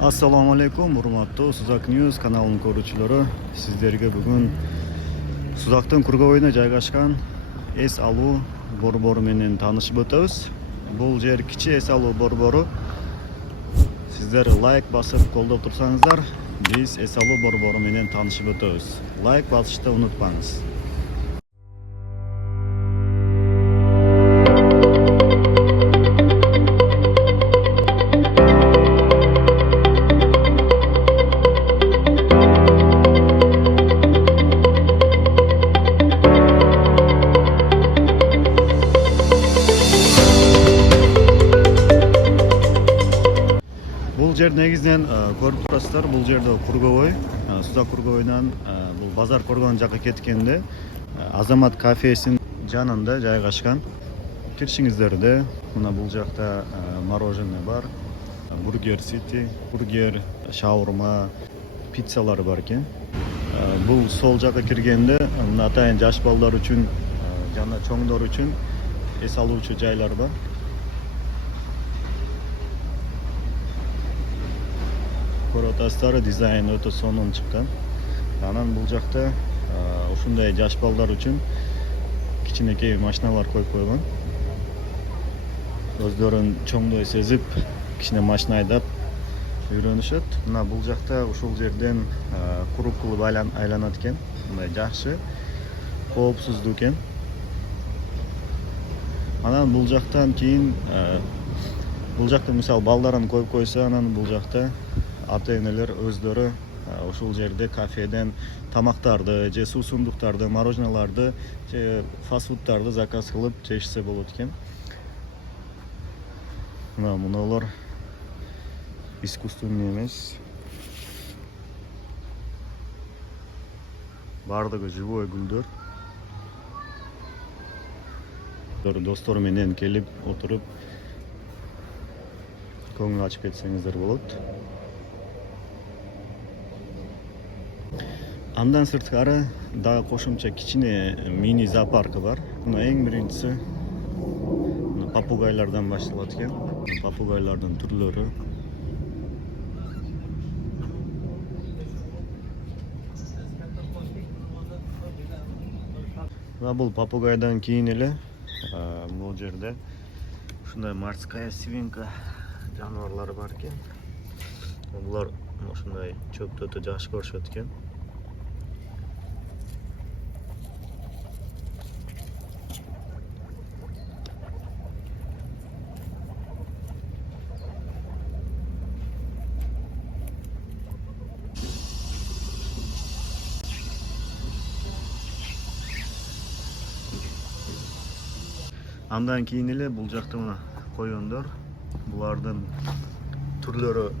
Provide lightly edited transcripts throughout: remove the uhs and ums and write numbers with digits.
Assalomu alaykum, hurmatli Suzak News kanalının ko'ruvchilari. Sizlarga bugun Suzakdan Kurgovoyda joylashgan es aluu borbori bilan tanishib o'tamiz. Bu yer kichik es aluu borbori. Sizlar like bosib qo'llab tursangizlar, biz es aluu borbori bilan tanishib o'tamiz. Like bosishni unutmaysiz. Бұл жер негізінен көріп тұрасыздар, бұл жерде Kurgovoy, Suzak Kurgovoyдан бұл базар көрген жаққа кеткенде Азамат кафесінің жанында жайғашқан. Кіршіңіздерде, мына бұл жақта мороженое бар, бургер сити, бургер, шаурма, пиццалар бар екен. Бұл сол жаққа кіргенде, атайын жаш балдар үшін, жана чоңдор үшін ес алуучу жайлар бар. Koratastары дизайн өтө сонун чыккан. Анан бул жакта ушундай жаш балдар үчүн кичинекей машиналар коюп койгон. Өздөрүн чоңдой сезип, кичине машина айдап үйрөнүшөт. Мына бул жакта ушул жерден куруп кылып айланат экен. Мындай жакшы, коопсуздуу экен. Анан бул жактан кийин бул жакта мисалы балдарын коюп койсо, анан бул жакта ата-энелер өздөрү ушул жерде кафеден тамактарды, же суусундуктарды, мороженаларды, же фастфудтарды заказ кылып жешсе болот экен. Мына муналар искусственный эмес. Бардыгы живой гүлдөр. Достор менен келип отуруп көңүл ачып кетсеңиздер болот. Андан сырткары дагы кошумча кичине мини зоопаркы бар. Мына эң биринчиси папугайлардан башталат экен. Папугайлардын түрлөрү. Мына бул папугайдан кийин эле бул жерде ушундай морская свинка жаныбарлары бар экен. Булар ушундай чөптү өтө жакшы көрүшөт экен. Андан кийин эле бул жакта мына коёндор. Булардын түрлөрү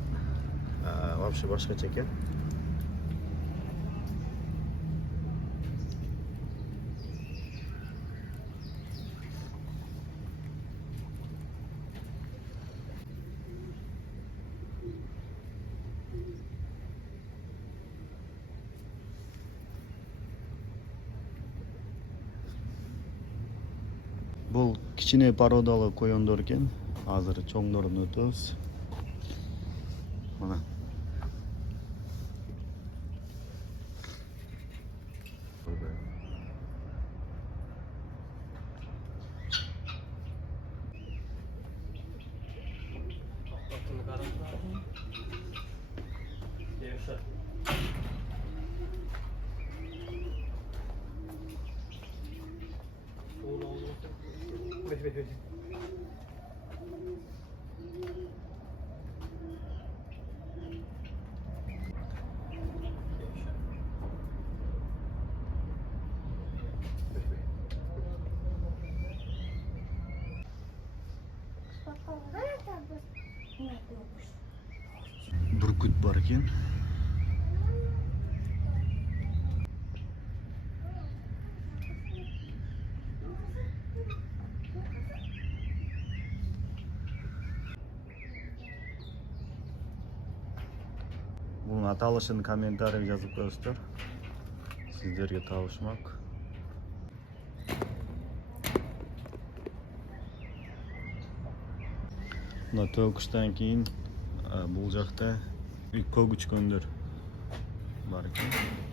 вообще башкача экен. Бул кичине породалы коёндор экен. Азыр чоңдорун өтөбүз. Мына. Бүркүт бар екен. Bunun аталышын комментарий жазып коесуздар. Сиздерге табышмак. Мына төгүштөн кийин бул жакта көк үчкөндөр бар экен.